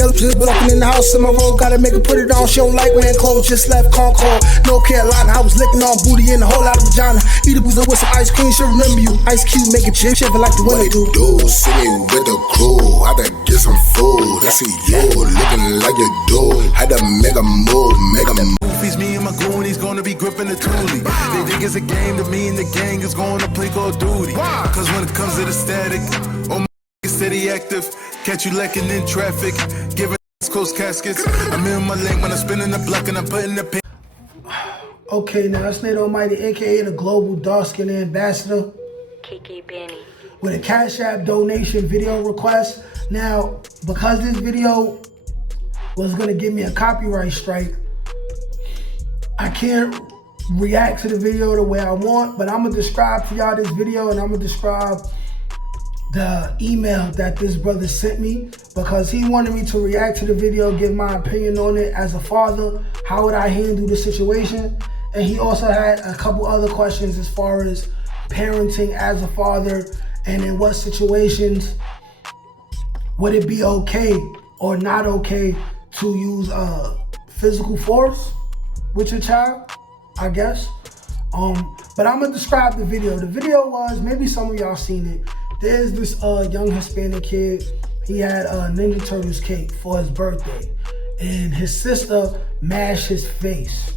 Yellow just walking in the house in my road, gotta make her put it on. She don't like wearing clothes, just left Concord, North Carolina. I was licking on booty in a whole lot of vagina. Eat a boozer with some ice cream, she'll remember you. Ice Cube make it chip, shiver like the winter do. See me with the crew, I done get some food. I see you looking like you do. Had to make a move, He's me and my goonies gonna be gripping the toolie. They think it's a game to me and the gang is gonna play Call of Duty. Cause when it comes to the static, oh my steady active. Catch you lacking in traffic, giving close caskets. I'm in my lane when I'm spinning the block and I'm putting the pin. Okay, now it's Nate Almighty, aka the Global Dark Skin Ambassador. Kiki Benny. With a Cash App donation video request. Now, because this video was gonna give me a copyright strike, I can't react to the video the way I want, but I'm gonna describe to y'all this video and I'm gonna describe the email that this brother sent me because he wanted me to react to the video, give my opinion on it as a father. How would I handle the situation? And he also had a couple other questions as far as parenting as a father and in what situations would it be okay or not okay to use physical force with your child, I guess. But I'm gonna describe the video. The video was, maybe some of y'all seen it. There's this young Hispanic kid. He had a Ninja Turtles cake for his birthday. And his sister mashed his face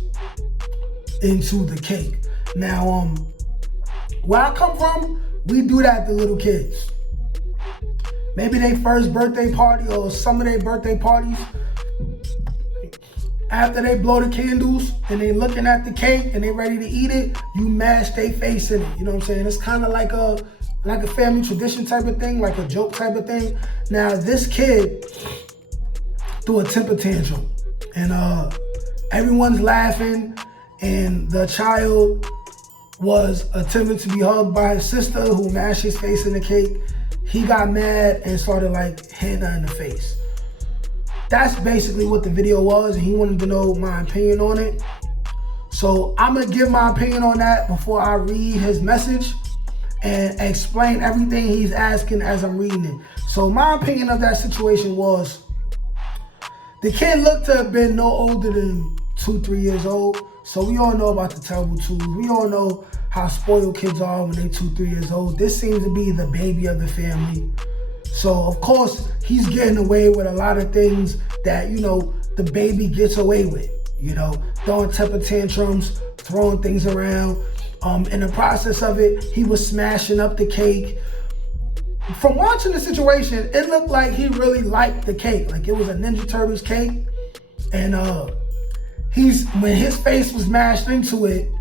into the cake. Now, where I come from, we do that to little kids. Maybe their first birthday party or some of their birthday parties, after they blow the candles and they looking at the cake and they ready to eat it, you mash their face in it. You know what I'm saying? It's kind of like a family tradition type of thing, like a joke type of thing. Now this kid threw a temper tantrum and everyone's laughing and the child was attempting to be hugged by his sister who mashed his face in the cake. He got mad and started like hitting her in the face. That's basically what the video was, and he wanted to know my opinion on it. So I'm gonna give my opinion on that before I read his message and explain everything he's asking as I'm reading it. So my opinion of that situation was, the kid looked to have been no older than 2-3 years old. So we all know about the terrible twos. We all know how spoiled kids are when they're 2-3 years old. This seems to be the baby of the family. So of course, he's getting away with a lot of things that, you know, the baby gets away with. You know, throwing temper tantrums, throwing things around. In the process of it, he was smashing up the cake. From watching the situation, it looked like he really liked the cake. Like it was a Ninja Turtles cake. And when his face was mashed into it,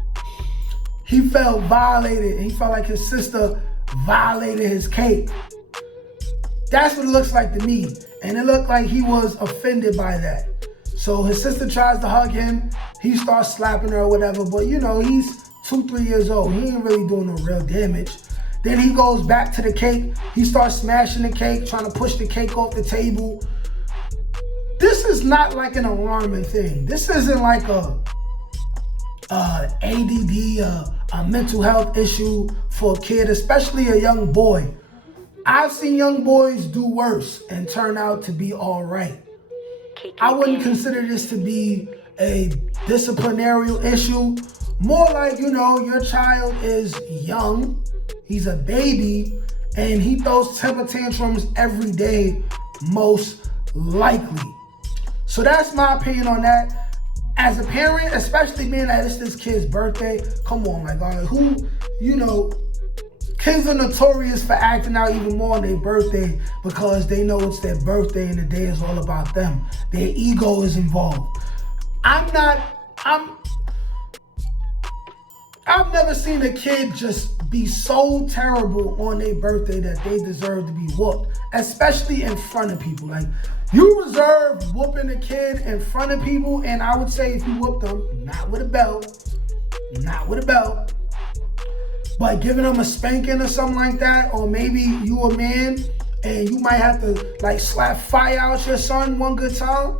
he felt violated. He felt like his sister violated his cake. That's what it looks like to me. And it looked like he was offended by that. So his sister tries to hug him. He starts slapping her or whatever. But you know, he's 2-3 years old. He ain't really doing no real damage. Then he goes back to the cake. He starts smashing the cake, trying to push the cake off the table. This is not like an alarming thing. This isn't like a ADD, a mental health issue for a kid, especially a young boy. I've seen young boys do worse and turn out to be all right. I wouldn't consider this to be a disciplinary issue. More like, you know, your child is young, he's a baby, and he throws temper tantrums every day, most likely. So that's my opinion on that. As a parent, especially being that it's this kid's birthday, come on, like, who, you know, kids are notorious for acting out even more on their birthday because they know it's their birthday and the day is all about them. Their ego is involved. I've never seen a kid just be so terrible on their birthday that they deserve to be whooped, especially in front of people. Like, you reserve whooping a kid in front of people, and I would say if you whoop them, not with a belt, but giving them a spanking or something like that, or maybe you a man and you might have to like slap fire out your son one good time.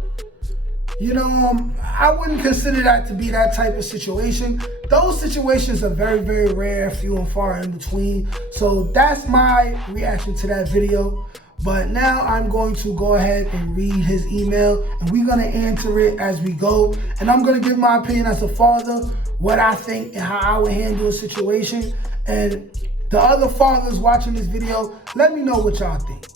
You know, I wouldn't consider that to be that type of situation. Those situations are very, very rare, few and far in between. So that's my reaction to that video. But now I'm going to go ahead and read his email, and we're going to answer it as we go. And I'm going to give my opinion as a father, what I think and how I would handle a situation. And the other fathers watching this video, let me know what y'all think.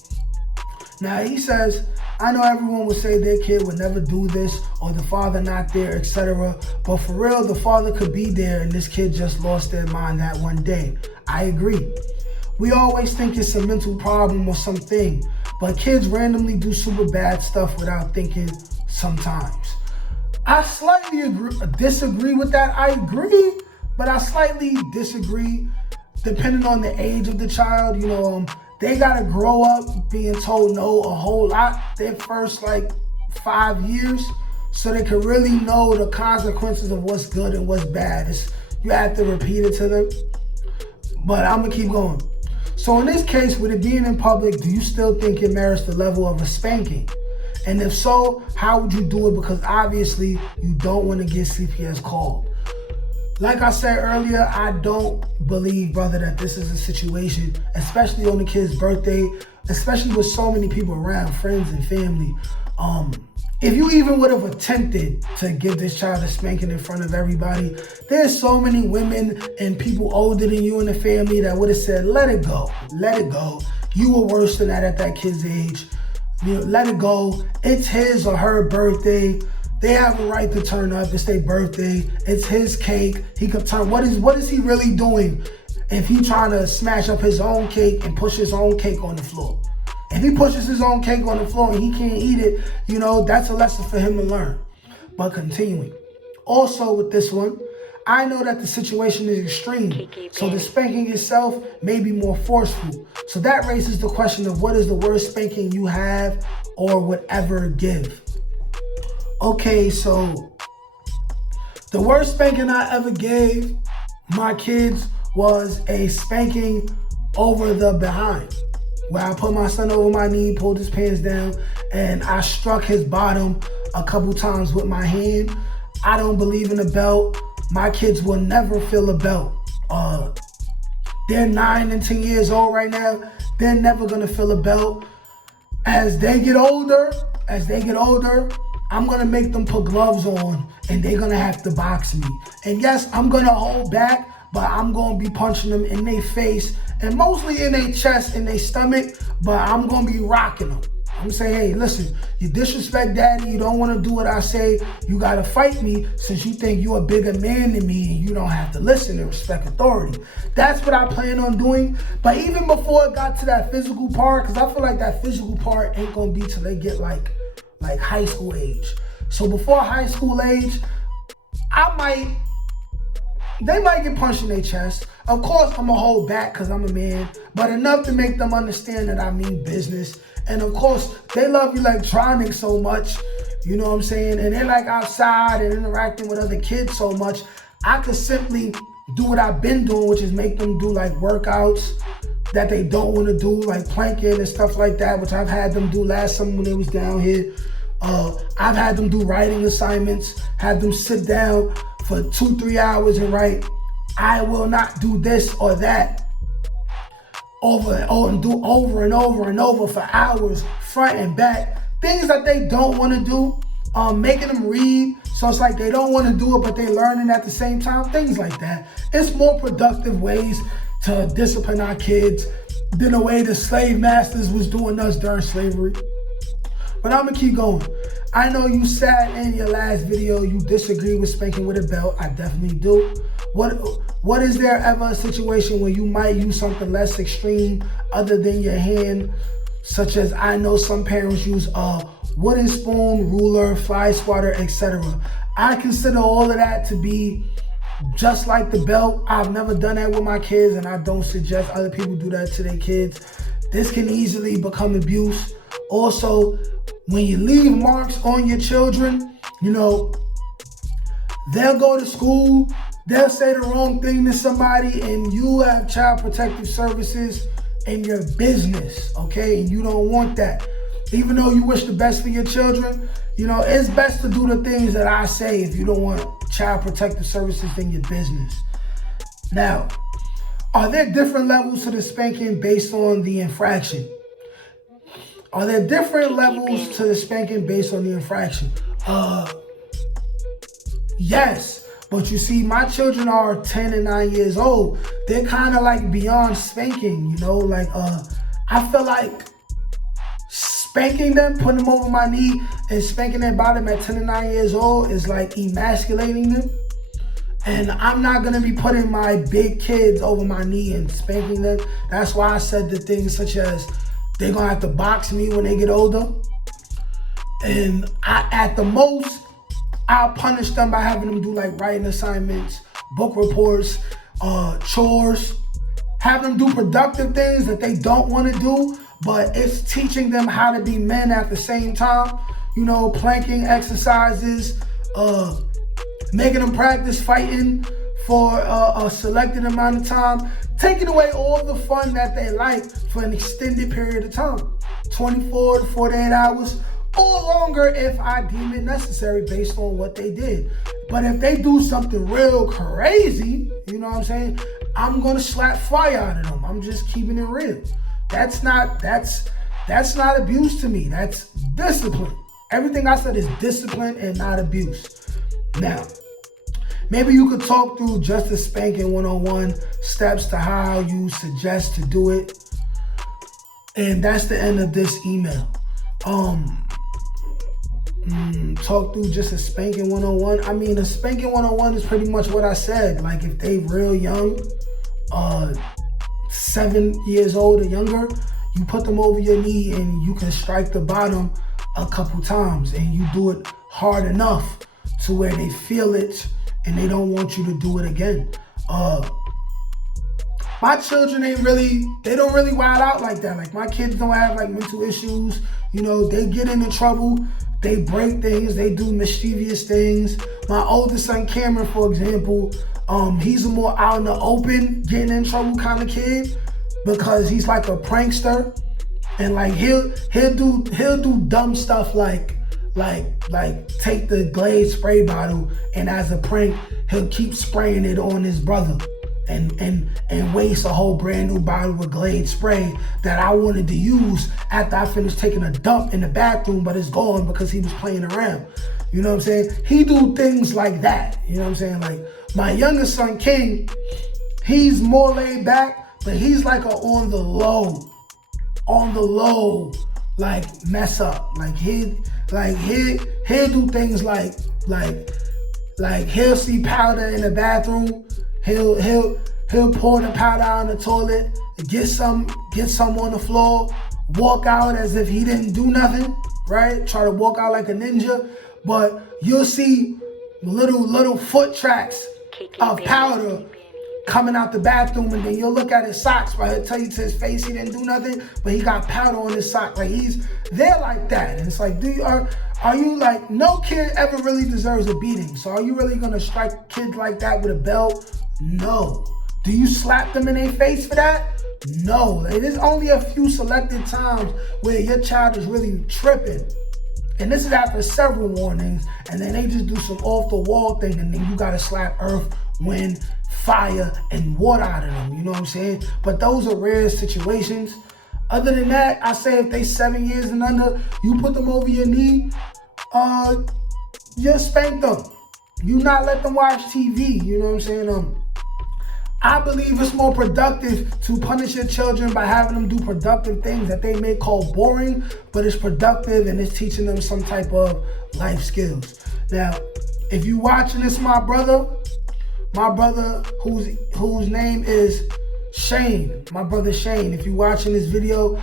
Now he says, I know everyone would say their kid would never do this or the father not there, etc. But for real, the father could be there and this kid just lost their mind that one day. I agree. We always think it's a mental problem or something, but kids randomly do super bad stuff without thinking sometimes. I slightly disagree with that. I agree, but I slightly disagree depending on the age of the child. They gotta grow up being told no a whole lot their first 5 years, so they can really know the consequences of what's good and what's bad. You have to repeat it to them. But I'm gonna keep going. So in this case, with it being in public, do you still think it merits the level of a spanking? And if so, how would you do it? Because obviously you don't want to get CPS called. Like I said earlier, I don't believe, brother, that this is a situation, especially on the kid's birthday, especially with so many people around, friends and family. If you even would have attempted to give this child a spanking in front of everybody, there's so many women and people older than you in the family that would have said, let it go, let it go. You were worse than that at that kid's age. Let it go. It's his or her birthday. They have a right to turn up. It's their birthday. It's his cake. He could turn. What is he really doing if he trying to smash up his own cake and push his own cake on the floor? If he pushes his own cake on the floor and he can't eat it, that's a lesson for him to learn. But continuing. Also with this one, I know that the situation is extreme, so the spanking itself may be more forceful. So that raises the question of what is the worst spanking you have or would ever give? Okay, so the worst spanking I ever gave my kids was a spanking over the behind, where I put my son over my knee, pulled his pants down, and I struck his bottom a couple times with my hand. I don't believe in a belt. My kids will never feel a belt. They're 9 and 10 years old right now. They're never gonna feel a belt. As they get older, I'm gonna make them put gloves on and they're gonna have to box me. And yes, I'm gonna hold back, but I'm gonna be punching them in their face and mostly in their chest and their stomach, but I'm gonna be rocking them. I'm saying, hey, listen, you disrespect daddy, you don't wanna do what I say, you gotta fight me since you think you're a bigger man than me and you don't have to listen and respect authority. That's what I plan on doing. But even before it got to that physical part, because I feel like that physical part ain't gonna be till they get like high school age. So before high school age, they might get punched in their chest. Of course, I'm gonna hold back because I'm a man, but enough to make them understand that I mean business. And of course, they love electronics so much, you know what I'm saying? And they're outside and interacting with other kids so much. I could simply do what I've been doing, which is make them do workouts that they don't want to do, like planking and stuff like that, which I've had them do last summer when they was down here. I've had them do writing assignments, had them sit down for 2-3 hours and write, I will not do this or that, and do over and over and over for hours, front and back, things that they don't want to do, making them read, so it's they don't want to do it, but they're learning at the same time, things like that. It's more productive ways to discipline our kids than the way the slave masters was doing us during slavery. But I'm gonna keep going. I know you said in your last video you disagree with spanking with a belt. I definitely do. What is there ever a situation where you might use something less extreme other than your hand, such as I know some parents use a wooden spoon, ruler, fly swatter, etc. I consider all of that to be just like the belt. I've never done that with my kids, and I don't suggest other people do that to their kids. This can easily become abuse. Also, when you leave marks on your children, they'll go to school, they'll say the wrong thing to somebody, and you have child protective services in your business, okay? And you don't want that. Even though you wish the best for your children, it's best to do the things that I say if you don't want child protective services in your business. Now, are there different levels to the spanking based on the infraction? Are there different levels to the spanking based on the infraction? Yes, but you see, my children are 10 and 9 years old. They're kind of like beyond spanking, you know, like, I feel like spanking them, putting them over my knee and spanking their bottom at 10 and 9 years old is like emasculating them. And I'm not gonna be putting my big kids over my knee and spanking them. That's why I said the things such as they're gonna have to box me when they get older. And at the most, I'll punish them by having them do like writing assignments, book reports, chores, have them do productive things that they don't want to do, but it's teaching them how to be men at the same time. You know, planking exercises, making them practice fighting for a selected amount of time, taking away all the fun that they like for an extended period of time, 24 to 48 hours, or longer if I deem it necessary based on what they did. But if they do something real crazy, you know what I'm saying, I'm gonna slap fire out of them. I'm just keeping it real. That's not abuse to me. That's discipline. Everything I said is discipline and not abuse. Now, maybe you could talk through just the spanking 101 steps to how you suggest to do it. And that's the end of this email. Talk through just a spanking 101. I mean, a spanking 101 is pretty much what I said. Like if they real young, 7 years old or younger, you put them over your knee and you can strike the bottom a couple times, and you do it hard enough to where they feel it and they don't want you to do it again. My children they don't really wild out like that. Like my kids don't have like mental issues. You know, they get into trouble, they break things, they do mischievous things. My oldest son Cameron, for example, he's a more out in the open, getting in trouble kind of kid because he's like a prankster, and like he'll do dumb stuff like take the Glade spray bottle and as a prank he'll keep spraying it on his brother and waste a whole brand new bottle of Glade spray that I wanted to use after I finished taking a dump in the bathroom, but it's gone because he was playing around. You know what I'm saying? He do things like that. You know what I'm saying? Like my youngest son King, he's more laid back, but he's like a on the low, like mess up. Like he'll do things like he'll see powder in the bathroom. He'll pour the powder out in the toilet, get some on the floor, walk out as if he didn't do nothing, right? Try to walk out like a ninja, but you'll see little foot tracks of powder coming out the bathroom, and then you'll look at his socks, right? He'll tell you to his face he didn't do nothing, but he got powder on his sock. Like they're like that. And it's like, are you like, no kid ever really deserves a beating. So are you really gonna strike kids like that with a belt? No. Do you slap them in their face for that? No. There's only a few selected times where your child is really tripping. And this is after several warnings, and then they just do some off the wall thing, and then you gotta slap earth, wind, fire, and water out of them, you know what I'm saying? But those are rare situations. Other than that, I say if they 7 years and under, you put them over your knee, just spank them. You not let them watch TV, you know what I'm saying? I believe it's more productive to punish your children by having them do productive things that they may call boring, but it's productive and it's teaching them some type of life skills. Now, if you watching this, my brother whose name is Shane, my brother Shane, if you watching this video,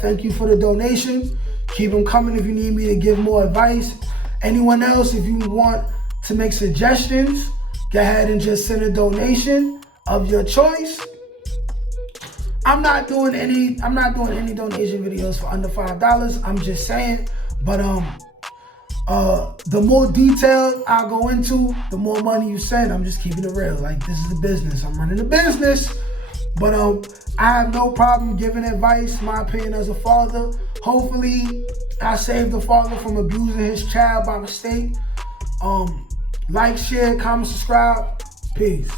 thank you for the donation. Keep them coming if you need me to give more advice. Anyone else, if you want to make suggestions, go ahead and just send a donation of your choice. I'm not doing any donation videos for under $5. I'm just saying, but the more detailed I go into, the more money you send. I'm just keeping it real. Like, this is a business. I'm running a business. But I have no problem giving advice, my opinion as a father. Hopefully, I saved the father from abusing his child by mistake. Like, share, comment, subscribe. Peace.